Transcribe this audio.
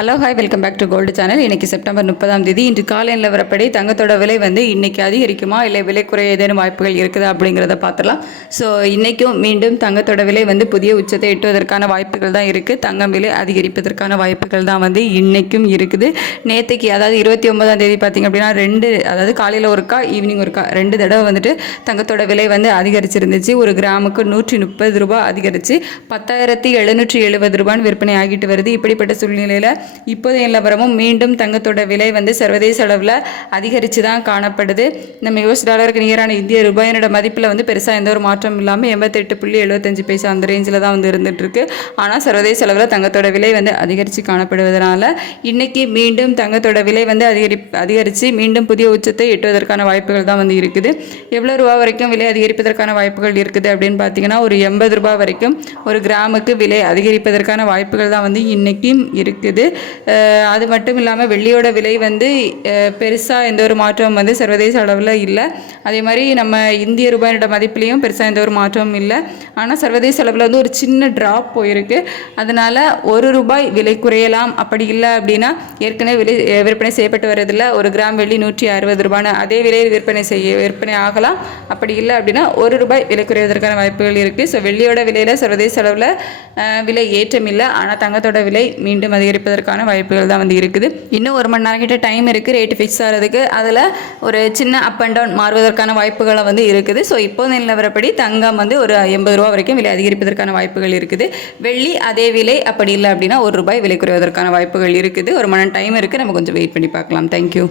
Hello hi welcome back to gold channel. இன்றைக்கி September 30 இன்று காலை நிலவரப்படி தங்கத்தோட விலை வந்து இன்றைக்கி அதிகரிக்குமா இல்லை விலை குறைய ஏதேனும் வாய்ப்புகள் இருக்குதா அப்படிங்கிறத பார்த்துலாம். ஸோ இன்றைக்கும் மீண்டும் தங்கத்தோட விலை வந்து புதிய உச்சத்தை எட்டுவதற்கான வாய்ப்புகள் தான் இருக்குது. தங்கம் விலை அதிகரிப்பதற்கான வாய்ப்புகள் தான் வந்து இன்றைக்கும் இருக்குது. நேற்றுக்கு அதாவது 29 பார்த்திங்க அப்படின்னா அதாவது காலையில் ஒருக்கா ஈவினிங் ஒருக்கா 2 தடவை வந்துட்டு தங்கத்தோட விலை வந்து அதிகரிச்சிருந்துச்சு. ஒரு கிராமுக்கு 130 ரூபா அதிகரித்து 10,770 ரூபான்னு விற்பனை ஆகிட்டு வருது. இப்படிப்பட்ட சூழ்நிலையில் இப்போதைய நிலவரமும் மீண்டும் தங்கத்தோட விலை வந்து சர்வதேச அளவில் அதிகரித்து தான் காணப்படுது. நம்ம US டாலருக்கு நிகரான இந்திய ரூபாயினோட மதிப்பில் வந்து பெருசாக எந்த ஒரு மாற்றம் இல்லாமல் 88.75 பைசா அந்த ரேஞ்சில் தான் வந்து இருந்துகிட்ருக்கு. ஆனால் சர்வதேச அளவில் தங்கத்தோட விலை வந்து அதிகரித்து காணப்படுவதனால இன்றைக்கி மீண்டும் தங்கத்தோட விலை வந்து அதிகரித்து மீண்டும் புதிய உச்சத்தை எட்டுவதற்கான வாய்ப்புகள் தான் வந்து இருக்குது. எவ்வளோ ரூபா வரைக்கும் விலை அதிகரிப்பதற்கான வாய்ப்புகள் இருக்குது அப்படின்னு பார்த்தீங்கன்னா ஒரு 80 ரூபா வரைக்கும் ஒரு கிராமுக்கு விலை அதிகரிப்பதற்கான வாய்ப்புகள் தான் வந்து இன்றைக்கும் இருக்குது. அது மட்டும் இல்லாமல் வெள்ளியோட விலை வந்து பெருசாக எந்த ஒரு மாற்றம் வந்து சர்வதேச அளவில் இல்லை. அதே மாதிரி நம்ம இந்திய ரூபாயோட மதிப்புலேயும் பெருசாக எந்த ஒரு மாற்றமும் இல்லை. ஆனால் சர்வதேச அளவில் வந்து ஒரு சின்ன ட்ராப் போயிருக்கு. அதனால் ₹1 விலை குறையலாம். அப்படி இல்லை அப்படின்னா ஏற்கனவே விற்பனை செய்யப்பட்டு வரதில்லை ஒரு கிராம் வெள்ளி 160 ரூபான்னு அதே விலையில் விற்பனை ஆகலாம். அப்படி இல்லை அப்படின்னா ₹1 விலை குறைவதற்கான வாய்ப்புகள் இருக்குது. ஸோ வெள்ளியோட விலையில் சர்வதேச அளவில் விலை ஏற்றம் இல்லை. ஆனால் தங்கத்தோட விலை மீண்டும் அதிகரிப்பதற்கான வாய்ப்புகள் தான் வந்து இருக்குது. இன்னும் 1 மணி நேரம் கிட்ட டைம் இருக்குது ரேட்டு ஃபிக்ஸ் ஆகிறதுக்கு. அதில் ஒரு சின்ன அப் அண்ட் டவுன் மாறுவதற்கான வாய்ப்புகளை வந்து இருக்குது. ஸோ இப்போ நிலவரப்படி தங்கம் வந்து ஒரு 80 ரூபா வரைக்கும் விலை அதிகரிப்பதற்கான வாய்ப்புகள் இருக்குது. வெள்ளி அதே விலை, அப்படி இல்லை அப்படின்னா ₹1 விலை குறைவதற்கான வாய்ப்புகள் இருக்குது. 1 மணி நேரம் டைம் இருக்குது. நம்ம கொஞ்சம் வெயிட் பண்ணி பார்க்கலாம். தேங்க்யூ.